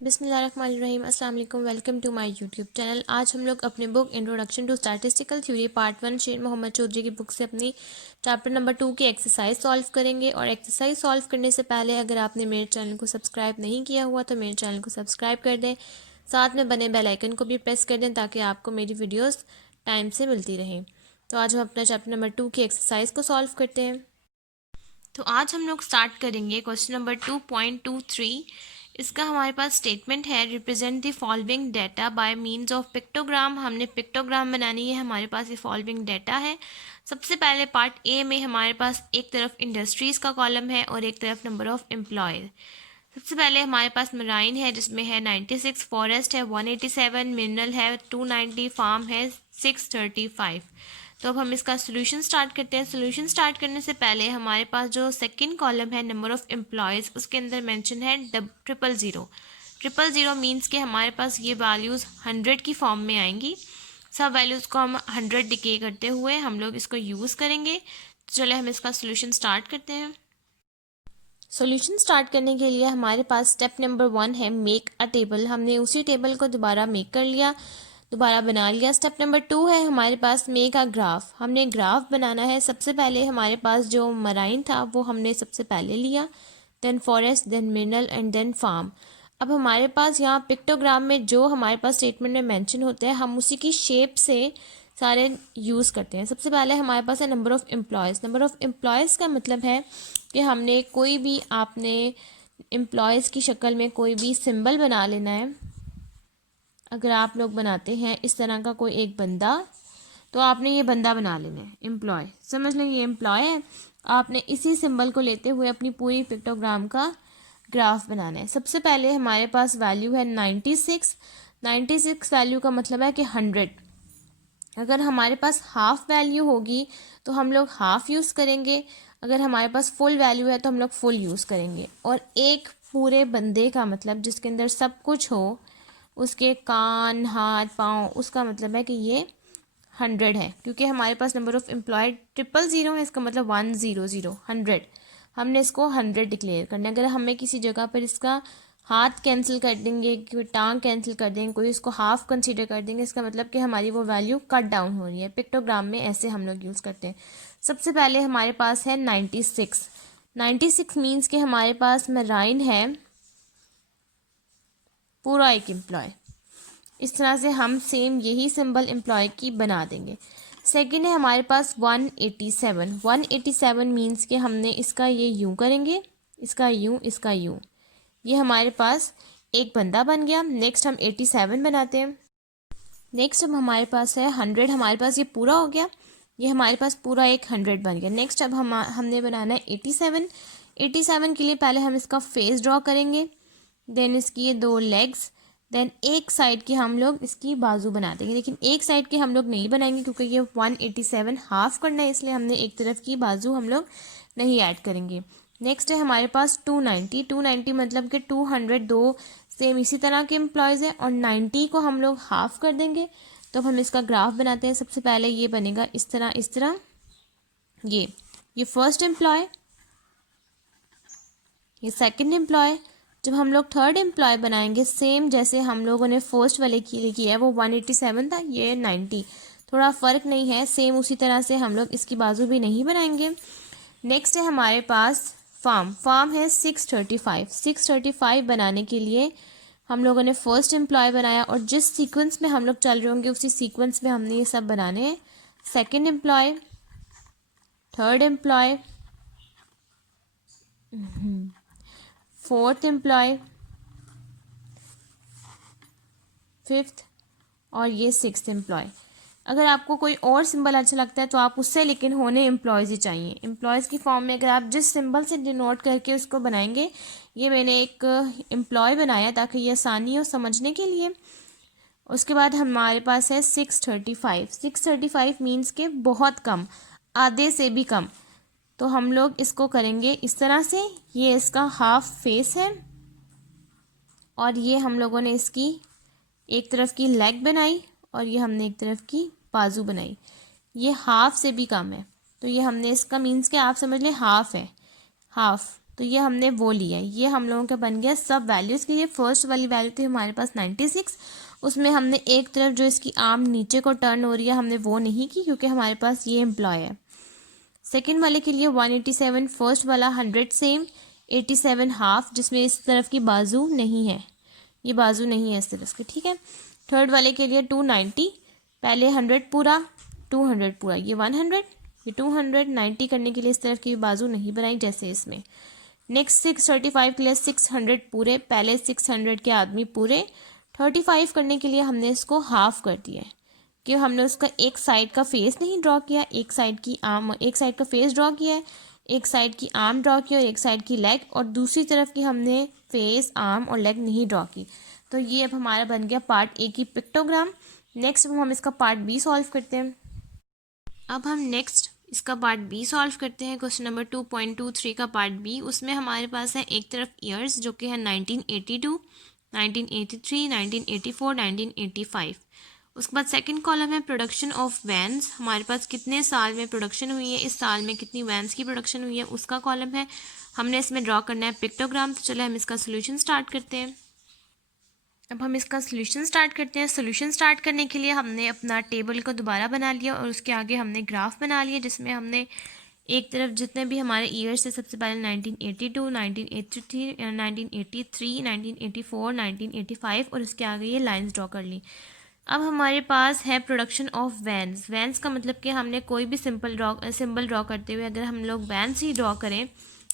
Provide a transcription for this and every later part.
बिस्मिल्लाहिर्रहमानिर्रहीम। अस्सलाम वालेकुम। Welcome to my YouTube channel. आज हम लोग अपने book introduction to statistical theory part 1 Sher Mohammad Chaudhary की बुक से अपनी चैप्टर नंबर 2 की एक्सरसाइज सॉल्व करेंगे। और एक्सरसाइज सॉल्व करने से पहले अगर आपने मेरे चैनल को सब्सक्राइब नहीं किया हुआ तो मेरे चैनल को सब्सक्राइब कर दें, साथ में बने बेल आइकन को भी प्रेस कर दें ताकि आपको मेरी वीडियोज़ टाइम से मिलती रहें। तो आज हम अपना चैप्टर नंबर 2 की एक्सरसाइज को सॉल्व करते हैं। तो आज हम लोग स्टार्ट करेंगे क्वेश्चन नंबर 2.23। इसका हमारे पास स्टेटमेंट है, represent the following data bye means of pictogram. हमने पिक्टोग्राम बनानी है, हमारे पास ये फॉलोइंग डाटा है। सबसे पहले पार्ट ए में हमारे पास एक तरफ इंडस्ट्रीज़ का कॉलम है और एक तरफ नंबर ऑफ एम्प्लॉयज़। सबसे पहले हमारे पास मराइन है जिसमें है 96, फॉरेस्ट है 187, मिनरल है 290, फार्म है 635। तो अब हम इसका सोल्यूशन स्टार्ट करते हैं। सोल्यूशन स्टार्ट करने से पहले हमारे पास जो सेकंड कॉलम है नंबर ऑफ़ एम्प्लॉयज़, उसके अंदर मेंशन है 000। मीन्स के हमारे पास ये वैल्यूज़ 100 की फॉर्म में आएंगी। सब वैल्यूज़ को हम 100 डिके करते हुए हम लोग इसको यूज़ करेंगे। तो चले हम इसका सोल्यूशन स्टार्ट करते हैं। सॉल्यूशन स्टार्ट करने के लिए हमारे पास स्टेप नंबर 1 है मेक अ टेबल। हमने उसी टेबल को दोबारा मेक कर लिया, दोबारा बना लिया। स्टेप नंबर 2 है हमारे पास मेक अ ग्राफ। हमने ग्राफ बनाना है। सबसे पहले हमारे पास जो मराइन था वो हमने सबसे पहले लिया, then forest, then mineral and then farm. अब हमारे पास यहाँ पिक्टोग्राम में जो हमारे पास स्टेटमेंट में मेंशन होता है हम उसी की शेप से सारे यूज़ करते हैं। सबसे पहले हमारे पास है number of employees. Number of employees का मतलब है कि हमने कोई भी आपने एम्प्लॉयज़ की शक्ल में कोई भी सिंबल बना लेना है। अगर आप लोग बनाते हैं इस तरह का कोई एक बंदा, तो आपने ये बंदा बना लेना है, एम्प्लॉय समझ लें ये एम्प्लॉय है। आपने इसी सिंबल को लेते हुए अपनी पूरी पिक्टोग्राम का ग्राफ बनाना है। सबसे पहले हमारे पास वैल्यू है 96। 96 वैल्यू का मतलब है कि 100। अगर हमारे पास हाफ वैल्यू होगी तो हम लोग हाफ यूज़ करेंगे, अगर हमारे पास फुल वैल्यू है तो हम लोग फुल यूज़ करेंगे। और एक पूरे बंदे का मतलब जिसके अंदर सब कुछ हो, उसके कान, हाथ, पाँव, उसका मतलब है कि ये 100 है। क्योंकि हमारे पास नंबर ऑफ़ एम्प्लॉय 000 है, इसका मतलब 100, 100। हमने इसको 100 डिक्लेयर करना है। अगर हमें किसी जगह पर इसका हाथ कैंसिल कर देंगे, कोई टांग कैंसिल कर देंगे, कोई इसको हाफ कंसीडर कर देंगे, इसका मतलब कि हमारी वो वैल्यू कट डाउन हो रही है। पिक्टोग्राम में ऐसे हम लोग यूज़ करते हैं। सबसे पहले हमारे पास है 96। 96 मीन्स कि हमारे पास मराइन है पूरा एक एम्प्लॉय। इस तरह से हम सेम यही सिंबल एम्प्लॉय की बना देंगे। सेकेंड है हमारे पास 187। 187 मीन्स कि हमने इसका ये यूँ करेंगे, इसका यूँ, इसका यूँ। ये हमारे पास एक बंदा बन गया। नेक्स्ट हम 87 बनाते हैं। नेक्स्ट अब हमारे पास है 100। हमारे पास ये पूरा हो गया, ये हमारे पास पूरा एक 100 बन गया। नेक्स्ट अब हमने बनाना है 87। 87 के लिए पहले हम इसका फेस ड्रॉ करेंगे, देन इसकी ये 2 लेग्स, देन एक साइड की हम लोग इसकी बाजू बना देंगे। लेकिन एक साइड की हम लोग नहीं बनाएंगे क्योंकि ये 187 हाफ करना है, इसलिए हमने एक तरफ की बाजू हम लोग नहीं ऐड करेंगे। नेक्स्ट है हमारे पास 290। 290 मतलब कि 202 सेम इसी तरह के एम्प्लॉयज़ हैं और 90 को हम लोग हाफ कर देंगे। तो हम इसका ग्राफ बनाते हैं। सबसे पहले ये बनेगा इस तरह, इस तरह। ये फर्स्ट एम्प्लॉय, ये सेकंड एम्प्लॉय। जब हम लोग थर्ड एम्प्लॉय बनाएंगे सेम जैसे हम लोगों ने फर्स्ट वाले के लिए किया है, वो 187 था, ये 90, थोड़ा फ़र्क नहीं है, सेम उसी तरह से हम लोग इसकी बाजू भी नहीं बनाएंगे। नेक्स्ट है हमारे पास फार्म। फार्म है 635। 635 बनाने के लिए हम लोगों ने फर्स्ट एम्प्लॉय बनाया और जिस सीक्वेंस में हम लोग चल रहे होंगे उसी सीक्वेंस में हमने ये सब बनाने हैं। Second employ, third employ, fourth employ, fifth और ये सिक्स्थ एम्प्लॉय। अगर आपको कोई और सिंबल अच्छा लगता है तो आप उससे, लेकिन होने एम्प्लॉयज़ ही चाहिए। एम्प्लॉयज़ की फॉर्म में अगर आप जिस सिंबल से डिनोट करके उसको बनाएंगे, ये मैंने एक एम्प्लॉय बनाया ताकि ये आसानी हो समझने के लिए। उसके बाद हमारे पास है 635। 635 मीन्स के बहुत कम, आधे से भी कम। तो हम लोग इसको करेंगे इस तरह से, ये इसका हाफ फेस है और ये हम लोगों ने इसकी एक तरफ की लेग बनाई और ये हमने एक तरफ की बाजू बनाई। ये हाफ से भी कम है, तो ये हमने इसका मीन्स के आप समझ लें हाफ है, हाफ। तो ये हमने वो लिया, ये हम लोगों का बन गया सब वैल्यूज़ के लिए। फर्स्ट वाली वैल्यू थी हमारे पास 96, उसमें हमने एक तरफ जो इसकी आर्म नीचे को टर्न हो रही है हमने वो नहीं की क्योंकि हमारे पास ये एम्प्लॉय है। सेकेंड वाले के लिए 187, फर्स्ट वाला 100 सेम, 87 हाफ जिसमें इस तरफ की बाजू नहीं है, ये बाजू नहीं है इस तरफ की, ठीक है। थर्ड वाले के लिए 290, पहले 100 पूरा 200 पूरा, ये 100 ये 200, 90 करने के लिए इस तरफ की बाजू नहीं बनाई जैसे इसमें। नेक्स्ट 635 के लिए 600 पूरे, पहले 600 के आदमी पूरे, 35 करने के लिए हमने इसको हाफ कर दिया है कि हमने उसका एक साइड का फेस नहीं ड्रॉ किया, एक साइड की आर्म, एक साइड का फेस ड्रॉ किया है, एक साइड की आर्म ड्रॉ की और एक साइड की लेग, और दूसरी तरफ की हमने फेस, आर्म और लेग नहीं ड्रॉ की। तो ये अब हमारा बन गया पार्ट ए की पिक्टोग्राम। नेक्स्ट हम इसका पार्ट बी सॉल्व करते हैं। अब हम नेक्स्ट इसका पार्ट बी सॉल्व करते हैं। क्वेश्चन नंबर 2.23 का पार्ट बी, उसमें हमारे पास है एक तरफ ईयर्स जो कि है 1982, 1983, 1984, 1985। उसके बाद सेकंड कॉलम है प्रोडक्शन ऑफ वैन्स, हमारे पास कितने साल में प्रोडक्शन हुई है, इस साल में कितनी वैन्स की प्रोडक्शन हुई है उसका कॉलम है। हमने इसमें ड्रॉ करना है पिक्टोग्राम। तो चलो हम इसका सोल्यूशन स्टार्ट करते हैं। अब हम इसका सोल्यूशन स्टार्ट करते हैं। सोल्यूशन स्टार्ट करने के लिए हमने अपना टेबल को दोबारा बना लिया और उसके आगे हमने ग्राफ बना लिया जिसमें हमने एक तरफ जितने भी हमारे ईयर्स थे, सबसे पहले 1982, 1983, 1983, 1984, 1985 और उसके आगे ये लाइंस ड्रॉ कर ली। अब हमारे पास है प्रोडक्शन ऑफ वैन्स। वैन्स का मतलब कि हमने कोई भी सिंबल ड्रॉ करते हुए अगर हम लोग वैन्स ही ड्रॉ करें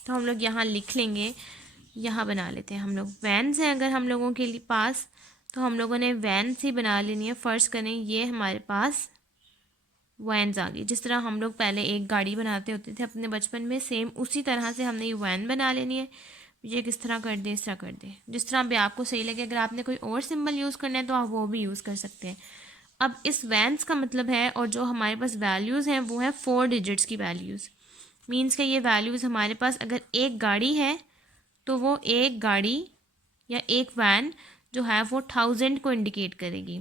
तो हम लोग यहाँ लिख लेंगे, यहाँ बना लेते हैं हम लोग। वैन्स हैं अगर हम लोगों के लिए पास तो हम लोगों ने वैन्स ही बना लेनी है। फर्स्ट करें ये हमारे पास वैन्स आ गई। जिस तरह हम लोग पहले एक गाड़ी बनाते होते थे अपने बचपन में, सेम उसी तरह से हमने ये वैन बना लेनी है। ये किस तरह कर दें, इस तरह कर दें, जिस तरह भी आपको सही लगे। अगर आपने कोई और सिंबल यूज़ करना है तो आप वो भी यूज़ कर सकते हैं। अब इस वैन्स का मतलब है, और जो हमारे पास वैल्यूज़ हैं वो है 4 डिजिट्स की वैल्यूज़। मीन्स के ये वैल्यूज़ हमारे पास अगर एक गाड़ी है तो वो एक गाड़ी या एक वैन जो है वो 1000 को इंडिकेट करेगी।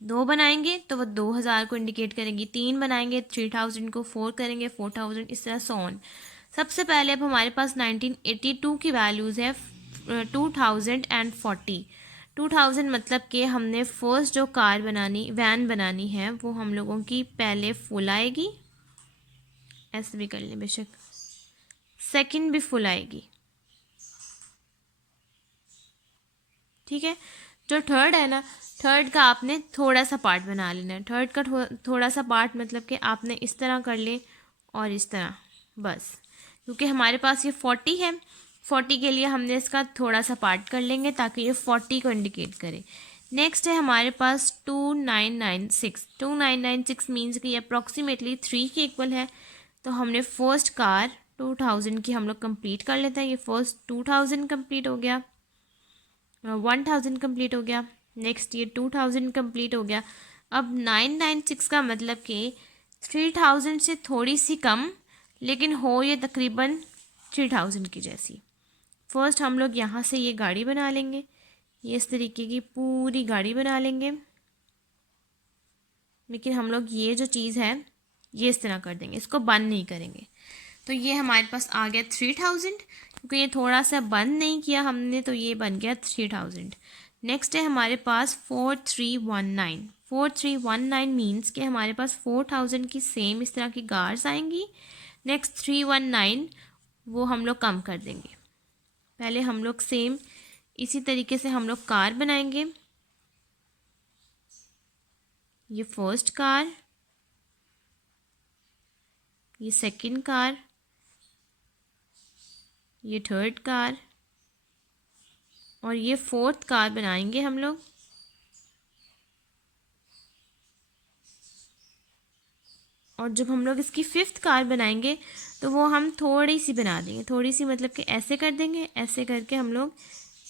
2 बनाएंगे तो वो 2000 को इंडिकेट करेगी, 3 बनाएंगे 3000 को, 4 करेंगे 4000, इस तरह सो ऑन। सबसे पहले अब हमारे पास 1982 की वैल्यूज़ है 2040। 2000 मतलब कि हमने फर्स्ट जो कार बनानी, वैन बनानी है वो हम लोगों की पहले फुल आएगी, ऐसे भी कर लें बेशक, सेकंड भी फुल आएगी, ठीक है। जो थर्ड है ना, थर्ड का आपने थोड़ा सा पार्ट बना लेना है। थर्ड का थोड़ा सा पार्ट मतलब कि आपने इस तरह कर ले और इस तरह, बस। क्योंकि हमारे पास ये 40 है, 40 के लिए हमने इसका थोड़ा सा पार्ट कर लेंगे ताकि ये 40 को इंडिकेट करे। नेक्स्ट है हमारे पास 2996। 2996 मीन्स कि ये अप्रॉक्सीमेटली 3 के इक्वल है। तो हमने फर्स्ट कार 2000 की हम लोग कंप्लीट कर लेते हैं। ये फर्स्ट 2000 कंप्लीट हो गया, 1000 कंप्लीट हो गया, नेक्स्ट ये 2000 कंप्लीट हो गया। अब 996 का मतलब कि 3000 से थोड़ी सी कम, लेकिन हो ये तकरीबन 3000 की जैसी। फर्स्ट हम लोग यहाँ से ये गाड़ी बना लेंगे, ये इस तरीके की पूरी गाड़ी बना लेंगे, लेकिन हम लोग ये जो चीज़ है ये इस तरह कर देंगे, इसको बंद नहीं करेंगे। तो ये हमारे पास आ गया 3000, क्योंकि ये थोड़ा सा बंद नहीं किया हमने तो ये बन गया 3000। नेक्स्ट है हमारे पास 4319। 4319 मीन्स कि हमारे पास 4000 की सेम इस तरह की कार्स आएंगी। नेक्स्ट 319 वो हम लोग कम कर देंगे। पहले हम लोग सेम इसी तरीके से हम लोग कार बनाएंगे। ये फर्स्ट कार, ये सेकंड कार, ये थर्ड कार और ये फोर्थ कार बनाएंगे हम लोग। और जब हम लोग इसकी फिफ्थ कार बनाएंगे तो वो हम थोड़ी सी बना देंगे, थोड़ी सी मतलब कि ऐसे कर देंगे, ऐसे करके हम लोग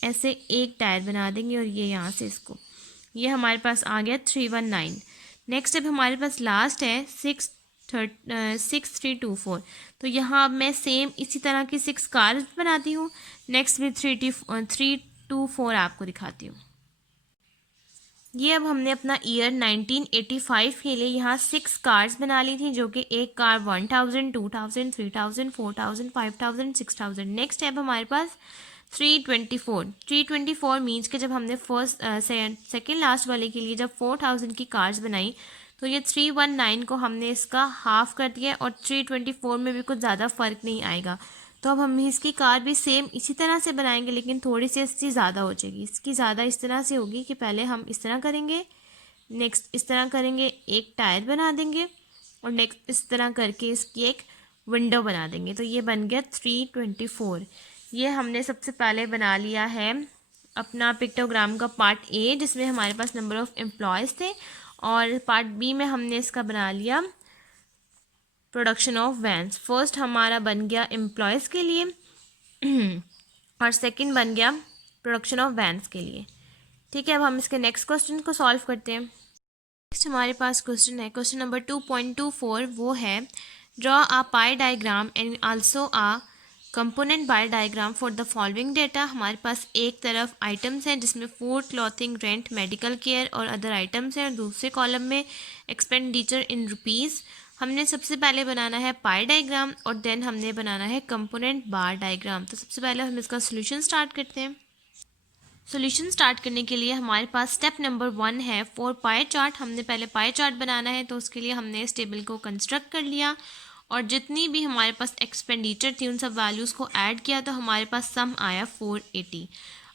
ऐसे एक टायर बना देंगे और ये यहाँ से इसको, ये हमारे पास आ गया 319। नेक्स्ट अब हमारे पास लास्ट है 6324। तो यहाँ अब मैं सेम इसी तरह की 6 कार्स बनाती हूँ। नेक्स्ट भी 324 आपको दिखाती हूँ। ये अब हमने अपना ईयर 1985 के लिए यहाँ 6 कार्ड्स बना ली थी, जो कि एक कार 1000, 2000, 3000, 4000, 5000, 6000। नेक्स्ट है अब हमारे पास 324। 324 मीन्स कि जब हमने फर्स्ट सेकेंड लास्ट वाले के लिए जब 4000 की कार्ड्स बनाई तो ये 319 को हमने इसका हाफ कर दिया और 324 में भी कुछ ज़्यादा फ़र्क नहीं आएगा। तो अब हम इसकी कार भी सेम इसी तरह से बनाएंगे, लेकिन थोड़ी सी इसकी ज़्यादा हो जाएगी। इसकी ज़्यादा इस तरह से होगी कि पहले हम इस तरह करेंगे, नेक्स्ट इस तरह करेंगे, एक टायर बना देंगे और नेक्स्ट इस तरह करके इसकी एक विंडो बना देंगे। तो ये बन गया 324। ये हमने सबसे पहले बना लिया है अपना पिक्टोग्राम का पार्ट ए, जिसमें हमारे पास नंबर ऑफ़ एम्प्लॉयज़ थे, और पार्ट बी में हमने इसका बना लिया प्रोडक्शन ऑफ वैन्स। फर्स्ट हमारा बन गया एम्प्लॉयज़ के लिए और सेकंड बन गया प्रोडक्शन ऑफ वैन्स के लिए। ठीक है, अब हम इसके नेक्स्ट क्वेश्चन को सॉल्व करते हैं। नेक्स्ट हमारे पास क्वेश्चन है, क्वेश्चन नंबर 2.24। वो है draw a pie diagram and also a component bar diagram for the following data. हमारे पास एक तरफ आइटम्स हैं जिसमें food, clothing, rent, medical care और अदर आइटम्स हैं, और दूसरे कॉलम में एक्सपेंडिचर इन रुपीज़। हमने सबसे पहले बनाना है पाई डायग्राम और देन हमने बनाना है कंपोनेंट बार डायग्राम। तो सबसे पहले हम इसका सोल्यूशन स्टार्ट करते हैं। सोल्यूशन स्टार्ट करने के लिए हमारे पास स्टेप नंबर 1 है फॉर पाई चार्ट। हमने पहले पाई चार्ट बनाना है, तो उसके लिए हमने इस टेबल को कंस्ट्रक्ट कर लिया और जितनी भी हमारे पास एक्सपेंडिचर थी उन सब वैल्यूज़ को ऐड किया, तो हमारे पास सम आया 480।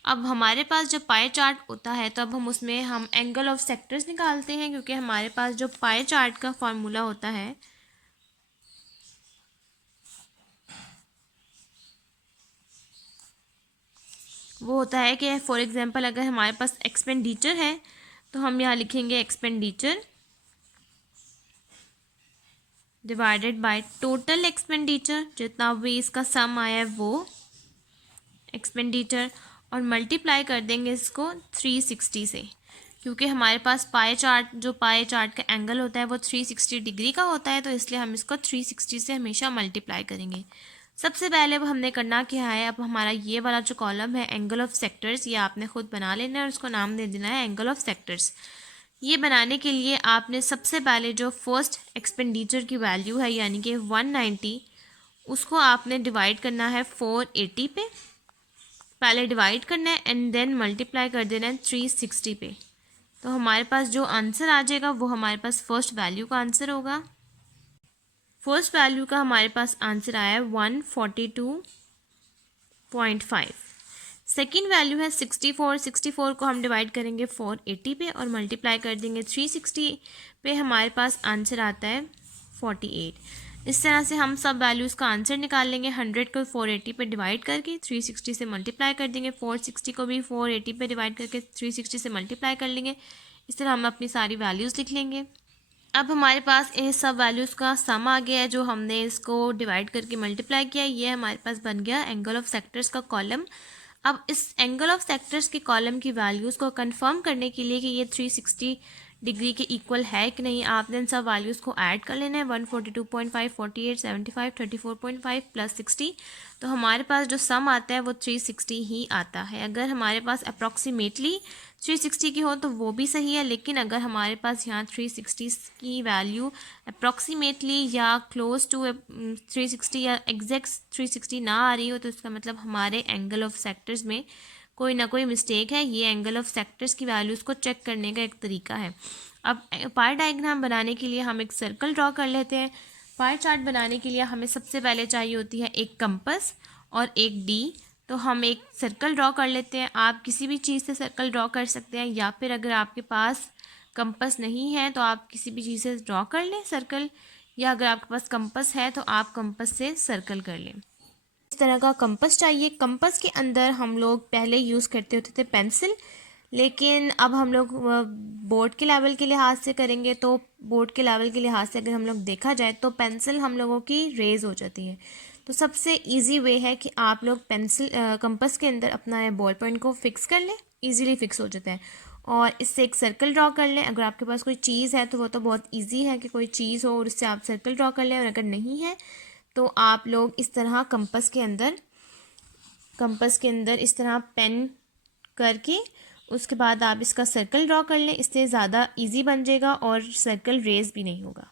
अब हमारे पास जब पाई चार्ट होता है तो अब हम उसमें हम एंगल ऑफ सेक्टर्स निकालते हैं, क्योंकि हमारे पास जो पाई चार्ट का फॉर्मूला होता है वो होता है कि फॉर एग्जांपल अगर हमारे पास एक्सपेंडिचर है तो हम यहाँ लिखेंगे expenditure divided by total expenditure, जितना भी इसका सम आया है वो एक्सपेंडिचर, और मल्टीप्लाई कर देंगे इसको 360 से, क्योंकि हमारे पास पाई चार्ट जो पाई चार्ट का एंगल होता है वो 360 डिग्री का होता है, तो इसलिए हम इसको 360 से हमेशा मल्टीप्लाई करेंगे। सबसे पहले अब हमने करना क्या है, अब हमारा ये वाला जो कॉलम है एंगल ऑफ सेक्टर्स, ये आपने खुद बना लेना है और उसको नाम दे देना है एंगल ऑफ सेक्टर्स। ये बनाने के लिए आपने सबसे पहले जो फर्स्ट एक्सपेंडिचर की वैल्यू है यानी कि 190, उसको आपने डिवाइड करना है 480 पे, पहले डिवाइड करना है एंड देन मल्टीप्लाई कर देना है 360 पे। तो हमारे पास जो आंसर आ जाएगा वो हमारे पास फर्स्ट वैल्यू का आंसर होगा। फर्स्ट वैल्यू का हमारे पास आंसर आया है 142.5। सेकेंड वैल्यू है 64। 64 को हम डिवाइड करेंगे 480 पे और मल्टीप्लाई कर देंगे 360 पे, हमारे पास आंसर आता है 48। इस तरह से हम सब वैल्यूज़ का आंसर निकाल लेंगे। 100 को 480 पे डिवाइड करके 360 से मल्टीप्लाई कर देंगे, 460 को भी 480 पे डिवाइड करके 360 से मल्टीप्लाई कर लेंगे। इस तरह हम अपनी सारी वैल्यूज़ लिख लेंगे। अब हमारे पास इन सब वैल्यूज़ का सम आ गया है, जो हमने इसको डिवाइड करके मल्टीप्लाई किया, ये हमारे पास बन गया एंगल ऑफ सेक्टर्स का कॉलम। अब इस एंगल ऑफ सेक्टर्स के कॉलम की वैल्यूज़ को कंफर्म करने के लिए कि ये 360 डिग्री के इक्वल है कि नहीं, आपने इन सब वैल्यूज़ को ऐड कर लेना है। 142.5, 48, 75, 34.5 प्लस 60, तो हमारे पास जो सम आता है वो 360 ही आता है। अगर हमारे पास अप्रॉक्सीमेटली 360 की हो तो वो भी सही है, लेकिन अगर हमारे पास यहाँ 360 की वैल्यू अप्रॉक्सीमेटली या क्लोज टू 360 या एग्जैक्ट 360 ना आ रही हो तो इसका मतलब हमारे एंगल ऑफ सेक्टर्स में कोई ना कोई मिस्टेक है। ये एंगल ऑफ सेक्टर्स की वैल्यूज़ को चेक करने का एक तरीका है। अब पाई डायग्राम बनाने के लिए हम एक सर्कल ड्रॉ कर लेते हैं। पाई चार्ट बनाने के लिए हमें सबसे पहले चाहिए होती है एक कंपास और एक डी। तो हम एक सर्कल ड्रॉ कर लेते हैं। आप किसी भी चीज़ से सर्कल ड्रॉ कर सकते हैं, या फिर अगर आपके पास कंपास नहीं है तो आप किसी भी चीज़ से ड्रॉ कर लें सर्कल, या अगर आपके पास कंपास है तो आप कंपास से सर्कल कर लें। इस तरह का कंपास चाहिए। कंपास के अंदर हम लोग पहले यूज़ करते होते थे पेंसिल, लेकिन अब हम लोग बोर्ड के लेवल के लिहाज से करेंगे, तो बोर्ड के लेवल के लिहाज से अगर हम लोग देखा जाए तो पेंसिल हम लोगों की रेज हो जाती है। तो सबसे इजी वे है कि आप लोग पेंसिल कंपास के अंदर अपना बॉल पॉइंट को फिक्स कर लें, इजीली फिक्स हो जाता है, और इससे एक सर्कल ड्रॉ कर लें। अगर आपके पास कोई चीज़ है तो वो तो बहुत इजी है कि कोई चीज़ हो और उससे आप सर्कल ड्रॉ कर लें, और अगर नहीं है तो आप लोग इस तरह कंपास के अंदर इस तरह पेन करके उसके बाद आप इसका सर्कल ड्रॉ कर लें, इससे ज़्यादा इजी बन जाएगा और सर्कल रेज भी नहीं होगा।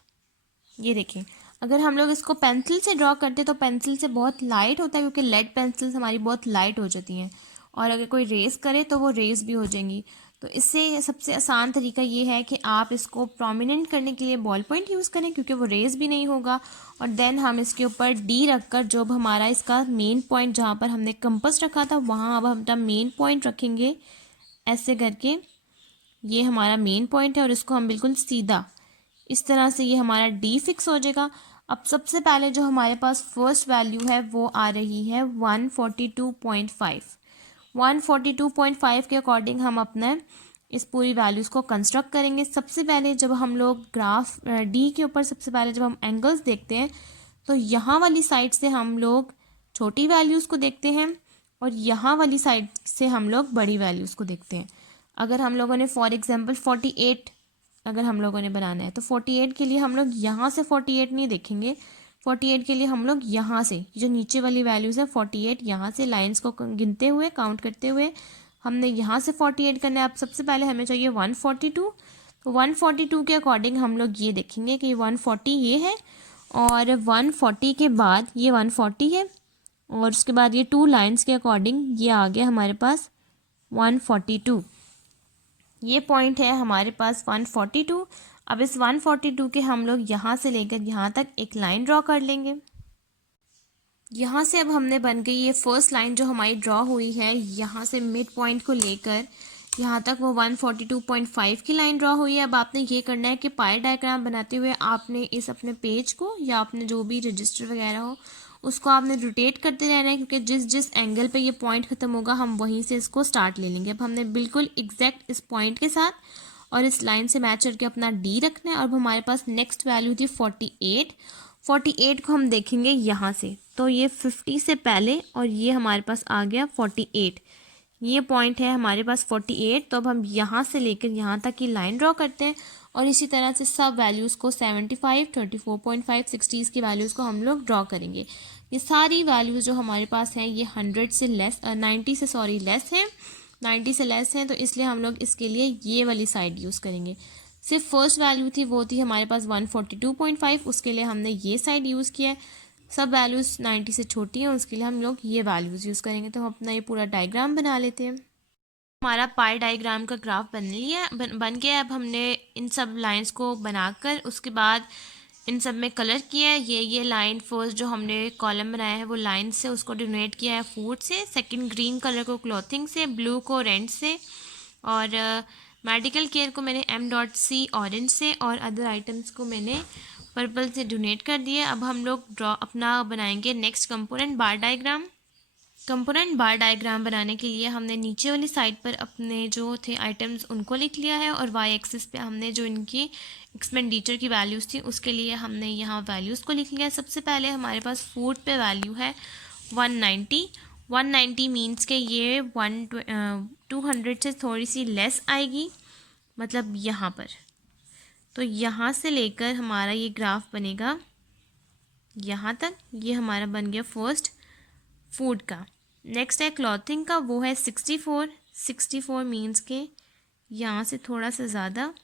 ये देखें, अगर हम लोग इसको पेंसिल से ड्रॉ करते तो पेंसिल से बहुत लाइट होता है, क्योंकि लेड पेंसिल्स हमारी बहुत लाइट हो जाती हैं, और अगर कोई रेस करे तो वो रेस भी हो जाएंगी। तो इससे सबसे आसान तरीका ये है कि आप इसको प्रोमिनेंट करने के लिए बॉल पॉइंट यूज़ करें, क्योंकि वो रेस भी नहीं होगा। और देन हम इसके ऊपर डी रख कर, जो हमारा इसका मेन पॉइंट जहाँ पर हमने कंपास रखा था वहाँ अब हम मेन पॉइंट रखेंगे ऐसे करके। ये हमारा मेन पॉइंट है और इसको हम बिल्कुल सीधा इस तरह से, ये हमारा डी फिक्स हो जाएगा। अब सबसे पहले जो हमारे पास फर्स्ट वैल्यू है वो आ रही है 142.5। 142.5 के अकॉर्डिंग हम अपना इस पूरी वैल्यूज़ को कंस्ट्रक्ट करेंगे। सबसे पहले जब हम लोग ग्राफ डी के ऊपर सबसे पहले जब हम एंगल्स देखते हैं तो यहाँ वाली साइड से हम लोग छोटी वैल्यूज़ को देखते हैं और यहाँ वाली साइड से हम लोग बड़ी वैल्यूज़ को देखते हैं। अगर हम लोगों ने फॉर एग्जांपल 48 अगर हम लोगों ने बनाना है तो 48 के लिए हम लोग यहाँ से 48 नहीं देखेंगे, 48 के लिए हम लोग यहाँ से जो नीचे वाली वैल्यूज़ है 48 यहाँ से लाइंस को गिनते हुए काउंट करते हुए हमने यहाँ से 48 करना है। अब सबसे पहले हमें चाहिए 142, तो 142 के अकॉर्डिंग हम लोग ये देखेंगे कि 140 ये है और 140 के बाद ये 140 है और उसके बाद ये 2 लाइन्स के अकॉर्डिंग ये आ गया हमारे पास 142। ये पॉइंट है हमारे पास 142। अब इस 142 के हम लोग यहाँ से लेकर यहाँ तक एक लाइन ड्रॉ कर लेंगे। यहाँ से अब हमने बन गई ये फर्स्ट लाइन जो हमारी ड्रॉ हुई है, यहाँ से मिड पॉइंट को लेकर यहाँ तक वो 142.5 की लाइन ड्रॉ हुई है। अब आपने ये करना है कि पाई डायग्राम बनाते हुए आपने इस अपने पेज को या अपने जो भी रजिस्टर वगैरह हो उसको आपने रोटेट करते रहना है, क्योंकि जिस जिस एंगल पे ये पॉइंट ख़त्म होगा हम वहीं से इसको स्टार्ट ले लेंगे। अब हमने बिल्कुल एग्जैक्ट इस पॉइंट के साथ और इस लाइन से मैच करके अपना डी रखना है। और हमारे पास नेक्स्ट वैल्यू थी 48। 48 को हम देखेंगे यहाँ से, तो ये 50 से पहले और ये हमारे पास आ गया 48। ये पॉइंट है हमारे पास 48। तो अब हम यहाँ से लेकर यहाँ तक की लाइन ड्रॉ करते हैं और इसी तरह से सब वैल्यूज़ को 75, 24.5, 60 की वैल्यूज़ को हम लोग ड्रॉ करेंगे। ये सारी वैल्यूज़ जो हमारे पास हैं ये 90 से लेस है, 90 से लेस है, तो इसलिए हम लोग इसके लिए ये वाली साइड यूज़ करेंगे। सिर्फ फर्स्ट वैल्यू थी वो थी हमारे पास 142.5, उसके लिए हमने ये साइड यूज़ किया है। सब वैल्यूज़ 90 से छोटी हैं उसके लिए हम लोग ये वैल्यूज़ यूज़ करेंगे। तो हम अपना ये पूरा डायग्राम बना लेते हैं। हमारा पाई डायग्राम का ग्राफ बन गया। अब हमने इन सब लाइंस को बनाकर उसके बाद इन सब में कलर किया है। ये लाइन फर्स्ट जो हमने कॉलम बनाया है वो लाइन से उसको डोनेट किया है फूड से, सेकंड ग्रीन कलर को क्लॉथिंग से, ब्लू को रेंट से और मेडिकल केयर को मैंने M.C ऑरेंज से और अदर आइटम्स को मैंने पर्पल से डोनेट कर दिया। अब हम लोग अपना बनाएंगे नेक्स्ट कंपोनेंट बार डायग्राम। कंपोनेंट बार डायग्राम बनाने के लिए हमने नीचे वाली साइड पर अपने जो थे आइटम्स उनको लिख लिया है और वाई एक्सिस पे हमने जो इनकी एक्सपेंडिचर की वैल्यूज़ थी उसके लिए हमने यहाँ वैल्यूज़ को लिख लिया है। सबसे पहले हमारे पास फूड पे वैल्यू है 190। 190 मीन्स के ये 200 से थोड़ी सी लेस आएगी, मतलब यहाँ पर। तो यहाँ से लेकर हमारा ये ग्राफ बनेगा यहाँ तक। ये हमारा बन गया फर्स्ट फूड का। नेक्स्ट है क्लॉथिंग का, वो है 64 मीन्स के यहाँ से थोड़ा सा ज़्यादा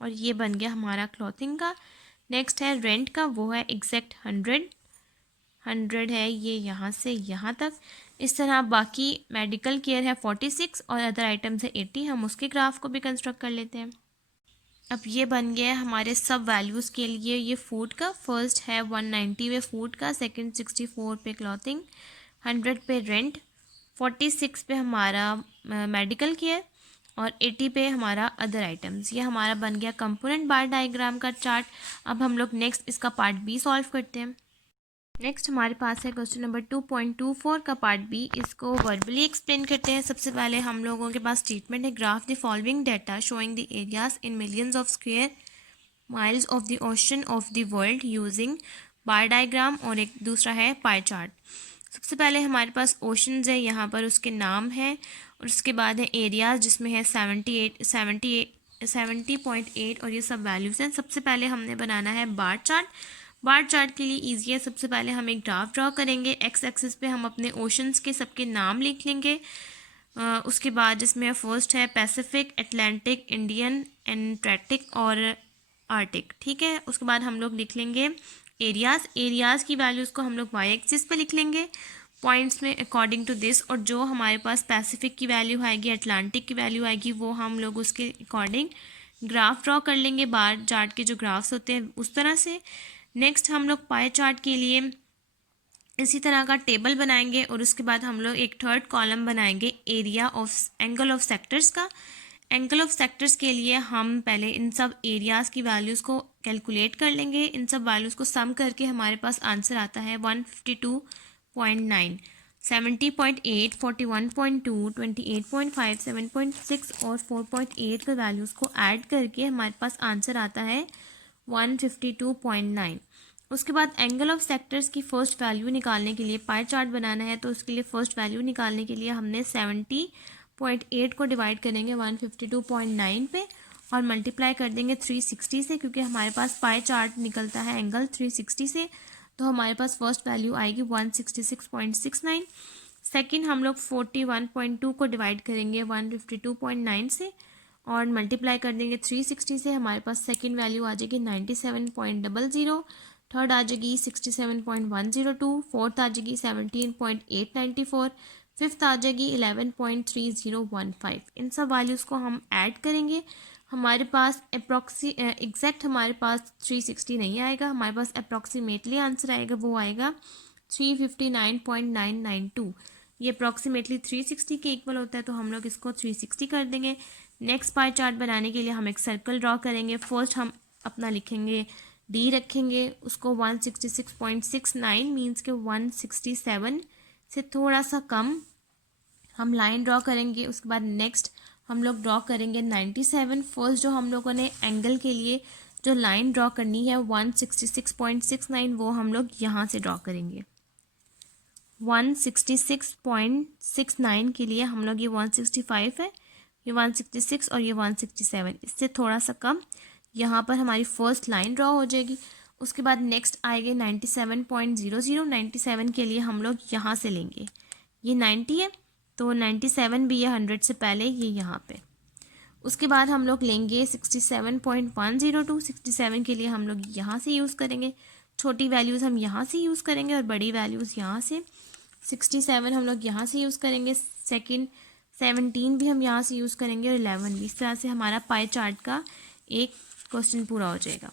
और ये बन गया हमारा क्लॉथिंग का। नेक्स्ट है रेंट का, वो है एग्जैक्ट 100 है ये यहाँ से यहाँ तक। इस तरह बाकी मेडिकल केयर है 46 और अदर आइटम्स है 80। हम उसके ग्राफ को भी कंस्ट्रक्ट कर लेते हैं। अब ये बन गया हमारे सब वैल्यूज़ के लिए। ये फूड का फर्स्ट है 190 पे फूड का, सेकंड 64 पे क्लॉथिंग, 100 पे रेंट, 46 पे हमारा मेडिकल केयर और 80 पे हमारा अदर आइटम्स। ये हमारा बन गया कंपोनेंट बार डायग्राम का चार्ट। अब हम लोग नेक्स्ट इसका पार्ट बी सॉल्व करते हैं। नेक्स्ट हमारे पास है क्वेश्चन नंबर 2.24 का पार्ट बी। इसको वर्बली एक्सप्लेन करते हैं। सबसे पहले हम लोगों के पास स्टेटमेंट है, graph the following data showing the areas in millions of square miles of the ocean of the world using bar diagram, और एक दूसरा है पाई चार्ट। सबसे पहले हमारे पास ओशंस है, यहाँ पर उसके नाम है, और उसके बाद है एरियाज जिसमें है 70.8 और ये सब वैल्यूज़ हैं। सबसे पहले हमने बनाना है बार चार्ट। बार चार्ट के लिए ईजी है। सबसे पहले हम एक ग्राफ ड्रॉ करेंगे। एक्स एक्सिस पे हम अपने ओशंस के सबके नाम लिख लेंगे। उसके बाद जिसमें फर्स्ट है पैसिफिक, अटलांटिक, इंडियन, एंटार्क्टिक और आर्टिक। ठीक है, उसके बाद हम लोग लिख लेंगे एरियाज़ की वैल्यूज़ को हम लोग वाई एक्सिस पे लिख लेंगे पॉइंट्स में अकॉर्डिंग टू दिस, और जो हमारे पास पैसिफिक की वैल्यू आएगी, अटलांटिक की वैल्यू आएगी, वो हम लोग उसके अकॉर्डिंग ग्राफ ड्रॉ कर लेंगे, बार चार्ट के जो ग्राफ्स होते हैं उस तरह से। नेक्स्ट हम लोग पाई चार्ट के लिए इसी तरह का टेबल बनाएंगे और उसके बाद हम लोग एक थर्ड कॉलम बनाएंगे area of angle of sectors का। एंगल ऑफ सेक्टर्स के लिए हम पहले इन सब एरियाज़ की वैल्यूज़ को कैलकुलेट कर लेंगे। इन सब वैल्यूज़ को सम करके हमारे पास आंसर आता है 152.9, 70.8, 41.2, 28.5, 7.6 और 4.8 के वैल्यूज़ को ऐड करके हमारे पास आंसर आता है 152.9। उसके बाद एंगल ऑफ सेक्टर्स की फ़र्स्ट वैल्यू निकालने के लिए पाई चार्ट बनाना है, तो उसके लिए फ़र्स्ट वैल्यू निकालने के लिए हमने 70.8 को डिवाइड करेंगे 152.9 पे और मल्टीप्लाई कर देंगे 360 से, क्योंकि हमारे पास पाई चार्ट निकलता है एंगल 360 से, तो हमारे पास फर्स्ट वैल्यू आएगी 166.69। सेकंड हम लोग 41.2 को डिवाइड करेंगे 152.9 से और मल्टीप्लाई कर देंगे 360 से, हमारे पास सेकंड वैल्यू आ जाएगी 97.00। थर्ड आ जाएगी 67.102, फोर्थ आ जाएगी 17.894, फिफ्थ आ जाएगी 11.3015। इन सब वैल्यूज़ को हम ऐड करेंगे, हमारे पास एग्जैक्ट हमारे पास 360 नहीं आएगा, हमारे पास अप्रॉक्सीमेटली आंसर आएगा, वो आएगा 359.992। ये अप्रॉक्सीमेटली 360 के इक्वल होता है, तो हम लोग इसको 360 कर देंगे। नेक्स्ट पाई चार्ट बनाने के लिए हम एक सर्कल ड्रॉ करेंगे। फर्स्ट हम अपना लिखेंगे डी रखेंगे, उसको 166.69 मीन्स के 167 से थोड़ा सा कम हम लाइन ड्रॉ करेंगे। उसके बाद नेक्स्ट हम लोग ड्रॉ करेंगे 97। फर्स्ट जो हम लोगों ने एंगल के लिए जो लाइन ड्रॉ करनी है 166.69, वो हम लोग यहाँ से ड्रॉ करेंगे। 166.69 के लिए हम लोग ये 165 है, ये 166 और ये 167, इससे थोड़ा सा कम यहाँ पर हमारी फर्स्ट लाइन ड्रॉ हो जाएगी। उसके बाद नेक्स्ट आएगा 97.00। 97 के लिए हम लोग यहाँ से लेंगे, ये 90 है तो 97 भी है 100 से पहले, ये यहाँ पे। उसके बाद हम लोग लेंगे 67.102। 67 के लिए हम लोग यहाँ से यूज़ करेंगे, छोटी वैल्यूज़ हम यहाँ से यूज़ करेंगे और बड़ी वैल्यूज़ यहाँ से। 67 हम लोग यहाँ से यूज़ करेंगे, सेकंड 17 भी हम यहाँ से यूज़ करेंगे और 11 भी। इस तरह से हमारा पाई चार्ट का एक क्वेश्चन पूरा हो जाएगा।